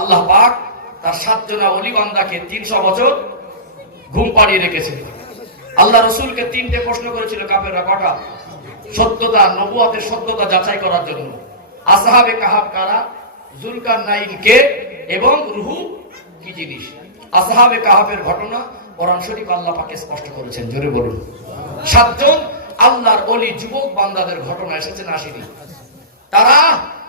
আল্লাহ পাক তার সাতজনা অলি বান্দাকে তিনশো বছর ঘুম পাড়িয়ে রেখেছে আল্লাহ রসুলকে তিনটে প্রশ্ন করেছিল কাপেররা কটা? সত্যতা, নবুয়াতের সত্যতা যাচাই করার জন্য। আসহাবে কাহাব কারা? জুলকার নাইন কে? এবং রুহু কি জিনিস? আসহাবে কাহাবের ঘটনা কোরআন শরীফ আল্লাহ পাকে স্পষ্ট করেছেন, জোরে বলুন। সাতজন আল্লাহর অলি, যুবক বান্দাদের ঘটনা এসেছেন আসেনি তারা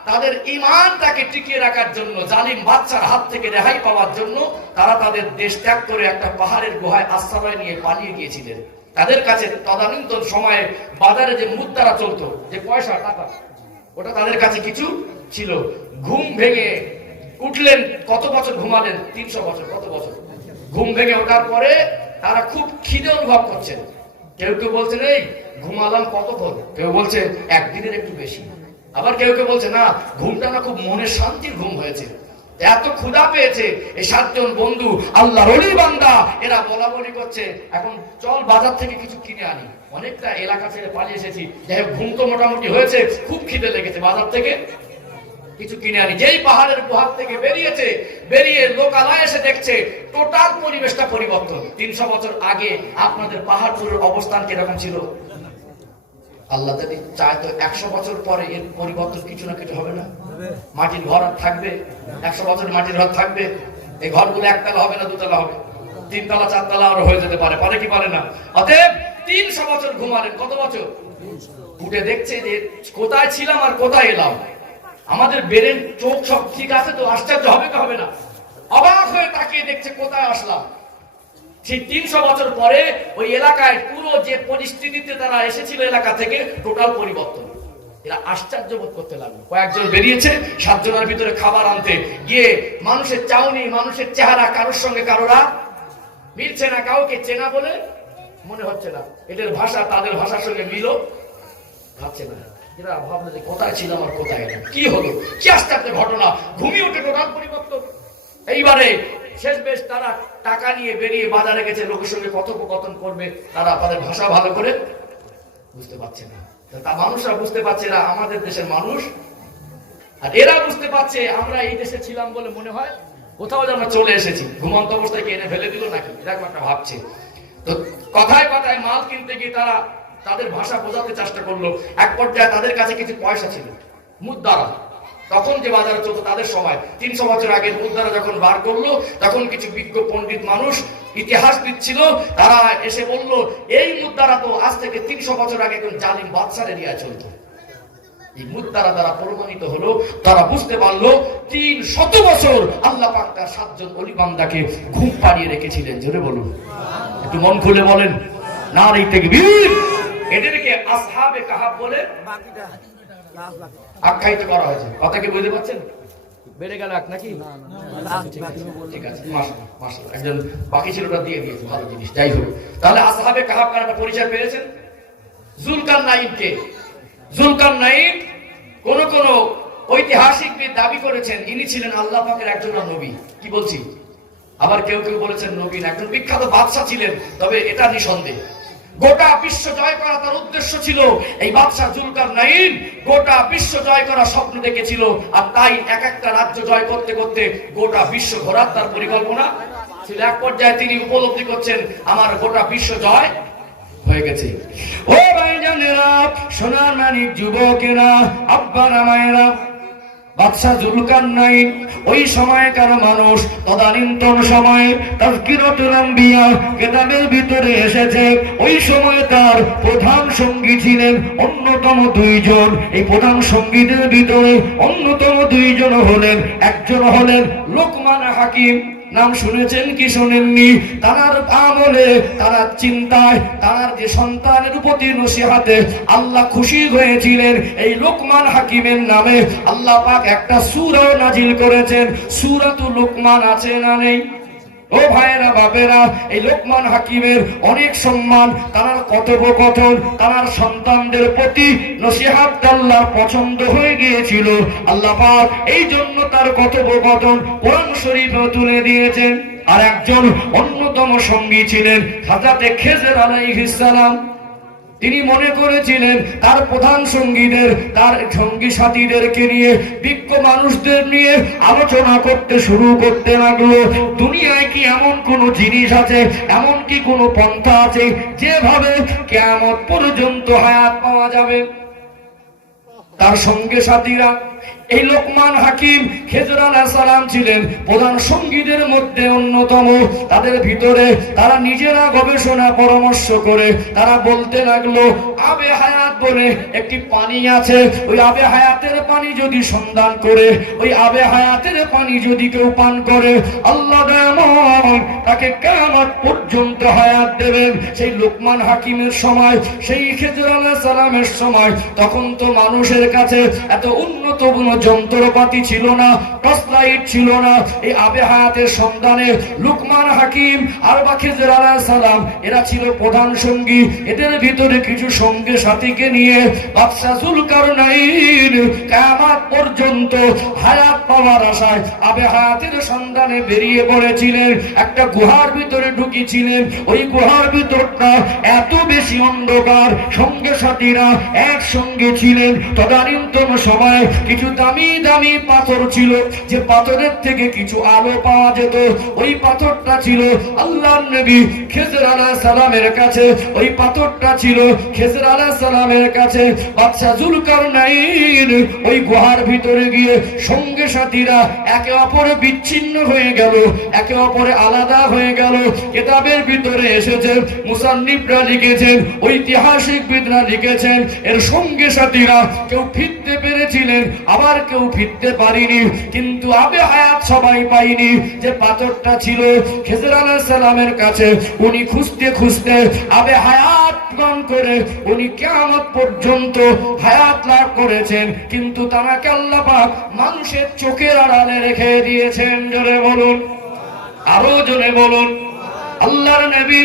তাদের ইমানটাকে টিকিয়ে রাখার জন্য, জালিম বাচ্চার হাত থেকে রেহাই পাওয়ার জন্য তারা তাদের দেশ ত্যাগ করে একটা পাহাড়ের গুহায় আশ্রয় নিয়ে পালিয়ে গিয়েছিলেন। তাদের কাছে তদানীন্তন সময়ে বাজারে যে মুদ্রারা চলতো, যে পয়সা, টাকা, ওটা তাদের কাছে কিছু ছিল। ঘুম ভেঙে উঠলেন, কত বছর ঘুমালেন? তিনশো বছর, কত বছর? ঘুম ভেঙে ওঠার পরে তারা খুব খিদে অনুভব করছেন। কেউ কেউ বলছেন, এই, ঘুমালাম কতক্ষণ? কেউ বলছে, একদিনের একটু বেশি। আবার কেউ কেউ বলছে, না, ঘুমটা না খুব মনে শান্তির ঘুম হয়েছে। এত ক্ষুধা পেয়েছে এই সাতজন বন্ধু আল্লাহ রলি বান্দা, এরা বলা বলি করছে, এখন চল বাজার থেকে কিছু কিনে আনি। অনেকটা এলাকা ছেড়ে পালিয়ে এসেছি। যাই হোক, ঘুম তো মোটামুটি হয়েছে, খুব খিদে লেগেছে বাজার থেকে। কিছু কিনে আনি। যেই পাহাড়ের গুহার থেকে বেরিয়েছে, বেরিয়ে লোকালয় এসে দেখছে, টোটাল পরিবেশটা পরিবর্তন। তিনশো বছর আগে আপনাদের পাহাড়পুরের অবস্থান কীরকম ছিল? আল্লাহ যদি চায় তো একশো বছর পরে এর পরিবর্তন কিছু না কিছু হবে না। মাটির ঘর থাকবে একশো বছর মাটির ঘর থাকবে এই ঘরগুলো একতলা হবে না দুতলা হবে। তিনতলা চারতলা আরও হয়ে যেতে পারে পারে কি পারে না? অতএব তিনশো বছর ঘুমালেন কত বছর? উঠে দেখছে যে কোথায় ছিলাম আর কোথায় এলাম। আমাদের বেরেন চোখ সব ঠিক আছে তো আশ্চর্য হবে কি হবে না? অবাক হয়ে তাকিয়ে দেখছে কোথায় আসলাম। সেই তিনশো বছর পরে ওই এলাকায় পুরো যে পরিস্থিতিতে তারা এসেছিল এলাকা থেকে টোটাল পরিবর্তন। এরা আশ্চর্য বোধ করতে লাগল। কয়েকজন বেরিয়েছে, সাতজনের ভিতরে খাবার আনতে। গিয়ে মানুষের চাউনি, মানুষের চেহারা কারোর সঙ্গে কারোরা মিলছে না, কাউকে চেনা বলে মনে হচ্ছে না। এদের ভাষা, তাদের ভাষার সঙ্গে মিলো ভাবছে না। এরা ভাবলো যে কোথায় ছিলাম আর কোথায়? কি হলো? কি আশ্চর্য ঘটনা? ঘুমিয়ে উঠে টোটাল পরিবর্তন। এইবারে শেষ বেশ তারা টাকা নিয়ে বেরিয়ে বাজারে গেছে, লোকের সঙ্গে কথোপকথন করবে, তারা তাদের ভাষা ভালো করে বুঝতে পারছে না। তা মানুষরা বুঝতে পারছে এরা আমাদের দেশের মানুষ। আর এরা বুঝতে পারছে, আমরা এই দেশে ছিলাম বলে মনে হয়, কোথাও যেন চলে এসেছি। ঘুমন্ত অবস্থায় কি এনে ফেলে দিল নাকি? এরকম একটা ভাবছে। তো কথায় কথায় মাল কিনতে গিয়ে তারা তাদের ভাষা বোঝাতে চেষ্টা করল। এক পর্যায়ে তাদের কাছে কিছু পয়সা ছিল। মুদ্রারা তখন যে বাজারে চলতো তাদের সময়। তিনশো বছর আগের মুদ্রা যখন বার করল, তখন কিছু বিজ্ঞ পণ্ডিত মানুষ ইতিহাস দিচ্ছিল। তারা এসে বলল, এই মুদ্রারা তো আজ থেকে তিনশো বছর আগে কোন জালিম বাদশার এরিয়ায় চলতো। এই মুদ্রারা প্রমাণিত হলো, তারা বুঝতে পারল, তিন শত বছর আল্লাহ পাক তার সাতজন অলিবান্দাকে ঘুম পাড়িয়ে রেখেছিলেন। জোরে বলুন। একটু মন খুলে বলেন। না রে তেকবীর এদেরকে আসহাবে কাহাব বলে? আখ্যায়িত করা হয়েছে। কথা কি বুঝতে পারছেন? বেড়ে গেল এক নাকি? ঠিক আছে, ঠিক আছে মাশাআল্লাহ, মাশাআল্লাহ। একজন বাকি ছিল ওটা দিয়ে দিয়েছে ভালো জিনিস যাই হোক। তাহলে আসহাবে কাহাব কার একটা পরিচয় পেয়েছেন? জুলকার নাইনকে জুলকার নাইন কোন কোন ঐতিহাসিকবিদ দাবি করেছেন ইনি ছিলেন আল্লাহ পাকের একজন নবী। কি বলছি? আবার কেউ কেউ বলেছেন নবীন একজন বিখ্যাত বাদশা ছিলেন তবে এটা নিঃসন্দেহ। গোটা বিশ্ব জয় করা তার উদ্দেশ্য ছিল। এই বাদশাহ জুলকার নাইন গোটা বিশ্ব জয় করা স্বপ্ন দেখেছিল। আর তাই এক একটা রাজ্য জয় করতে করতে গোটা বিশ্ব ঘোরার তার পরিকল্পনা ছিল। এক পর্যায়ে তিনি উপলব্ধি করছেন, আমার গোটা বিশ্ব জয় হয়ে গেছে। ও ভাইজানেরা, সোনার মানিক যুবকেরা আব্বারা মায়েরা বাদশাহ জুলকার নাই। ওই সময়কার মানুষ, তদানীন্তন সময়ে তার কিরতুল আম্বিয়া কেতাবের ভিতরে এসেছে। ওই সময় তার প্রধান সঙ্গী ছিলেন অন্যতম দুইজন। এই প্রধান সঙ্গীদের ভিতরে অন্যতম দুইজন হলেন, একজন হলেন লোকমান হাকিম। নাম শুনেছেন কি শোনেননি? তার আমলে, তারা চিন্তায় তার যে সন্তানের প্রতি নসিহাতে আল্লাহ খুশি হয়েছিলেন এই লোকমান হাকিমের নামে। আল্লাহ পাক একটা সূরাও নাজিল করেছেন। সূরাতু লোকমান আছে না নেই? ও ভাইয়েরা, বাপেরা, এই লোকমান হাকিমের অনেক সম্মান, তার কথোপকথন, তার সন্তানদের প্রতি নসিহাত আল্লাহ পছন্দ হয়ে গিয়েছিল। আল্লাহ পাক এই জন্য তার কথোপকথন কোরআন শরীফে তুলে দিয়েছেন। আর একজন অন্যতম সঙ্গী ছিলেন হাজাতে খেজের আলাইহিস সালাম। তিনি মনে করেছিলেন তার প্রধান সঙ্গীদের, তার সঙ্গী সাথীদেরকে নিয়ে বিজ্ঞ মানুষদের নিয়ে আলোচনা করতে শুরু করতে লাগল। দুনিয়ায় কি এমন কোনো জিনিস আছে, এমন কি কোনো পন্থা আছে, যেভাবে কেমন পর্যন্ত হায়াত পাওয়া যাবে? তার সঙ্গে সাথীরা এই লোকমান হাকিম খেজর সালাম ছিলেন প্রধান সঙ্গীদের মধ্যে অন্যতম। তাদের ভিতরে তারা নিজেরা গবেষণা, পরামর্শ করে তারা বলতে লাগল, আবে হায়াত বলে একটি পানি আছে। ওই আবে হায়াতের পানি যদি সন্ধান করে, ওই আবে হায়াতের পানি যদি কেউ পান করে, আল্লাহ তাকে কেমন পর্যন্ত হায়াত দেবেন। সেই লোকমান হাকিমের সময়, সেই খেজর সালামের সময়, তখন তো মানুষের কাছে এত উন্নত কোনো যন্ত্রপাতি ছিল না। সন্ধানে বেরিয়ে পড়েছিলেন। একটা গুহার ভিতরে ঢুকিছিলেন। ওই গুহার ভিতরটা এত বেশি অন্ধকার, সঙ্গে সাথীরা একসঙ্গে ছিলেন। তদানীন্তন সময় কিছু দামি দামি পাথর ছিল। যে পাথরের থেকে কিছু আলো পাওয়া যেত, ওই পাথরটা ছিল আল্লাহ নবী খেজর আলাহ সালামের কাছে। ওই পাথরটা ছিল খেজর আলাহ সালামের কাছে। বাদশাহ জুলকার নাইন ওই গুহার ভিতরে গিয়ে সঙ্গে সাথীরা একে অপরে বিচ্ছিন্ন হয়ে গেল, একে অপরে আলাদা হয়ে গেল। কেতাবের ভিতরে এসেছে মুসান্নিবরা লিখেছেন ঐতিহাসিকবিদরা লিখেছেন, এর সঙ্গে সাথীরা কেউ ফিরতে পেরেছিলেন, আবার কেউ ফিরতে পারিনি। কিন্তু আবে হায়াত সবাই পাইনি যে পাথরটা ছিল খেজর আলাহ সালামের কাছে। উনি খুঁজতে খুঁজতে আবে হায়াত গ্রহণ করে উনি কেমন পর্যন্ত হায়াত লাভ করেছেন। কিন্তু তাকে আল্লাহ পাক মানুষের চোখের আড়ালে রেখে দিয়েছেন। জোরে বলুন। আরও জোরে বলুন। আল্লাহর নবী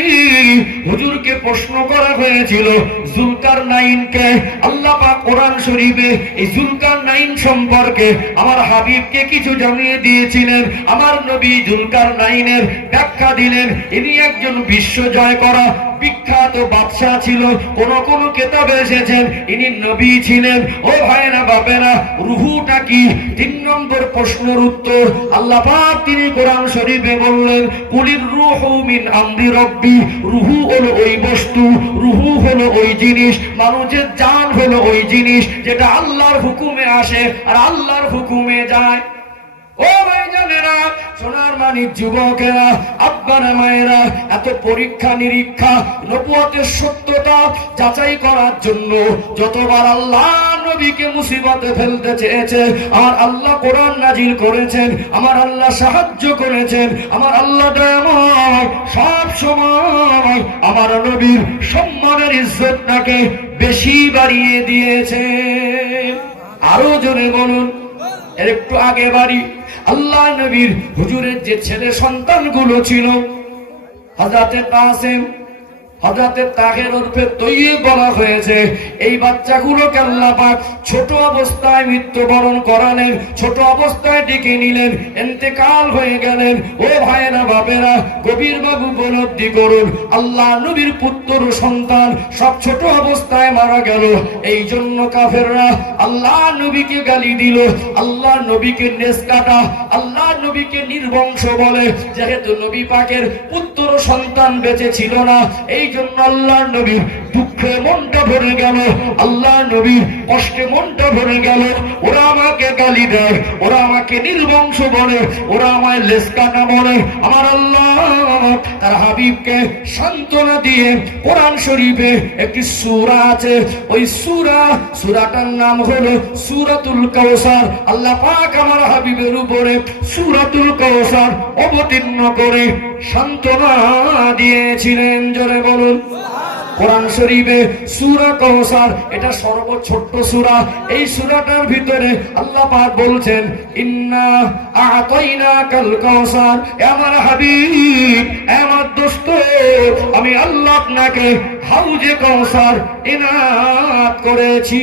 হুজুরকে প্রশ্ন করা হয়েছিল জুলকার নাইনকে আল্লাহ পাক কোরআন শরীফে এই জুলকার নাইন সম্পর্কে আমার হাবিবকে কিছু জানিয়ে দিয়েছিলেন, আমার নবী জুলকার নাইনের ব্যাখ্যা দিলেন, ইনি একজন বিশ্ব জয় করা বিখ্যাত বাদশাহ ছিল। কোন কোন কেতাবে এসেছেন, ইনি নবী ছিলেন। ও ভাইরা বাপেরা, রুহুটা কি? তিন নম্বর প্রশ্নের উত্তর আল্লাহ পাক তিনি কোরআন শরীফে বললেন, কুলির রুহু মিন আমরি রব্বি রুহু হলো ওই বস্তু, রুহু হলো ওই জিনিস, মানুষের জান হলো ওই জিনিস, যেটা আল্লাহর হুকুমে আসে আর আল্লাহর হুকুমে যায়। আল্লাহ আমার আল্লাহ কোরআন নাজিল করেছেন, আমার আল্লাহ সাহায্য করেছেন, আমার আল্লাহ সব সময় আমার নবীর সম্মানের ইজ্জতটাকে বেশি বাড়িয়ে দিয়েছে। আরও জোরে বলুন একটু আগে বাড়ি আল্লাহ নবীর হুজুরের যে ছেলে সন্তানগুলো ছিল হাজাতে কাসেম হজরতের তাহের ওরফে তৈয়ে বলা হয়েছে, এই বাচ্চাগুলোকে আল্লাহ পাক ছোট অবস্থায় মৃত্যুবরণ করালেন, ছোট অবস্থায় ডেকে নিলেন এতেকাল হয়ে গেলেন, ও ভাইয়েরা, বাপেরা গভীর বাবু উপলব্ধি করুন, আল্লাহ নবীর পুত্র সন্তান সব ছোট অবস্থায় মারা গেল এই জন্য কাফেররা আল্লাহ নবীকে গালি দিল, আল্লাহ নবীকে নেস কাটা আল্লাহ নবীকে নির্বংশ বলে, যেহেতু নবী পাকের পুত্র সন্তান বেঁচে ছিল না, এই জন্য আল্লাহ নবী দুঃখে মনটা ভরে গেল আল্লাহ নবী কষ্টে মনটা ভরে গেল। ওরা আমাকে গালি দেয়, ওরা আমাকে নির্বংশ বলে, ওরা আমায় লেসকাটা বলে। আমার আল্লাহ তার হাবিবকে সান্ত্বনা দিয়ে কোরআন শরীফে একটি সূরা আছে। ওই সুরা, সুরাটার নাম হলো সূরাতুল কাউসার আল্লাহ পাক আমার হাবিবের উপরে সূরাতুল কাউসার অবতীর্ণ করে সান্ত্বনা দিয়েছিলেন জোরে বলুন কোরআন শরীফে সূরা কৌসার এটা সর্বছোট্ট সূরা। এই সূরাটার ভিতরে আল্লাহ পাক বলছেন, ইন্না আতাইনা কাল কৌসার আমার হাবিব আমার দোস্ত, আমি আল্লাহ আপনাকে হাউজে কৌসার ইনাত করেছি।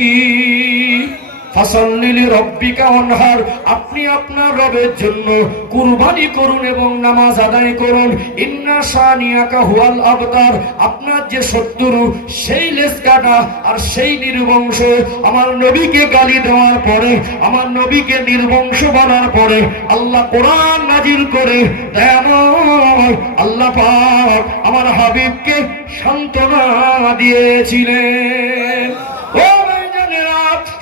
আপনি আপনার রবের জন্য কুরবানি করুন এবং নামাজ আদায় করুন। ইন্না শানিয়াকা হুয়াল আবতার। আপনার যে শত্রু, সেই লেস কাটা আর সেই নির্বংশ আমার নবীকে গালি দেওয়ার পরে, আমার নবীকে নির্বংশ বলার পরে আল্লাহ কোরআন নাজিল করে আল্লাহ পাক আমার হাবিবকে সান্ত্বনা দিয়েছিলেন।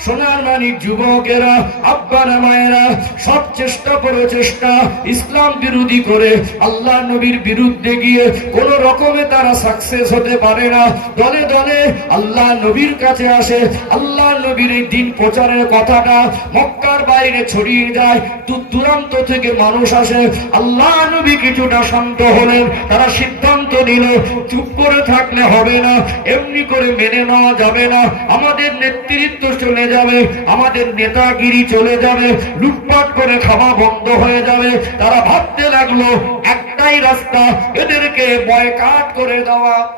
সোনার মানিক যুবকেরা, আব্বারা, মায়েরা, সব চেষ্টা করে চেষ্টা ইসলাম বিরোধী করে আল্লাহ নবীর বিরুদ্ধে গিয়ে কোন রকমে তারা সাকসেস হতে পারে না। দলে দলে আল্লাহ নবীর কাছে আসে, আল্লাহ নবীর এই দিন প্রচারের কথাটা মক্কার বাইরে ছড়িয়ে যায়, দূর দূরান্ত থেকে মানুষ আসে, আল্লাহ নবী কিছুটা শান্ত হলেন, তারা সিদ্ধান্ত নিল চুপ করে থাকলে হবে না, এমনি করে মেনে নেওয়া যাবে না। আমাদের নেতৃত্ব চলে যাবে, আমাদের নেতাগিরি চলে যাবে, লুটপাট করে খাওয়া বন্ধ হয়ে যাবে। তারা ভাবতে লাগল, একটাই রাস্তা, এদেরকে বয়কাট করে দেওয়া।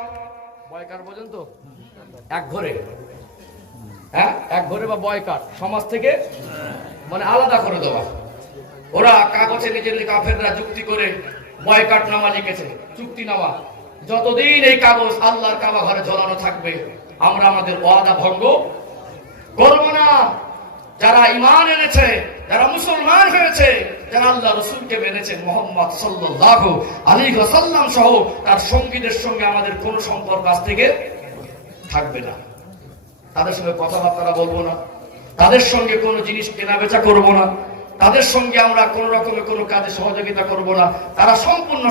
বয়কাট পর্যন্ত এক ঘরে। হ্যাঁ? এক ঘরে বা বয়কাট। সমাজ থেকে মানে আলাদা করে দেওয়া। ওরা কাগজে নিজের কাফেররা যুক্তি করে বয়কাট নামা লিখেছে চুক্তি নামা যতদিন এই কাগজ আল্লাহর কাবা ঘরে ঝোলানো থাকবে, আমরা আমাদের ওয়াদা ভঙ্গ করব না। যারা ইমান এনেছে, যারা মুসলমান হয়েছে, যারা আল্লাহ রসুলকে মেনেছেন, মোহাম্মদ সাল্লাহ আলী সাল্লাম সহ, তার সঙ্গীদের সঙ্গে আমাদের কোনো সম্পর্ক আজ থেকে থাকবে না। তাদের সঙ্গে কথাবার্তা বলব না। তাদের সঙ্গে কোনো জিনিস কেনা বেচা করব না। তাদের সঙ্গে আমরা কোনো রকমের কোনো কাজে সহযোগিতা করব না। তারা সম্পূর্ণ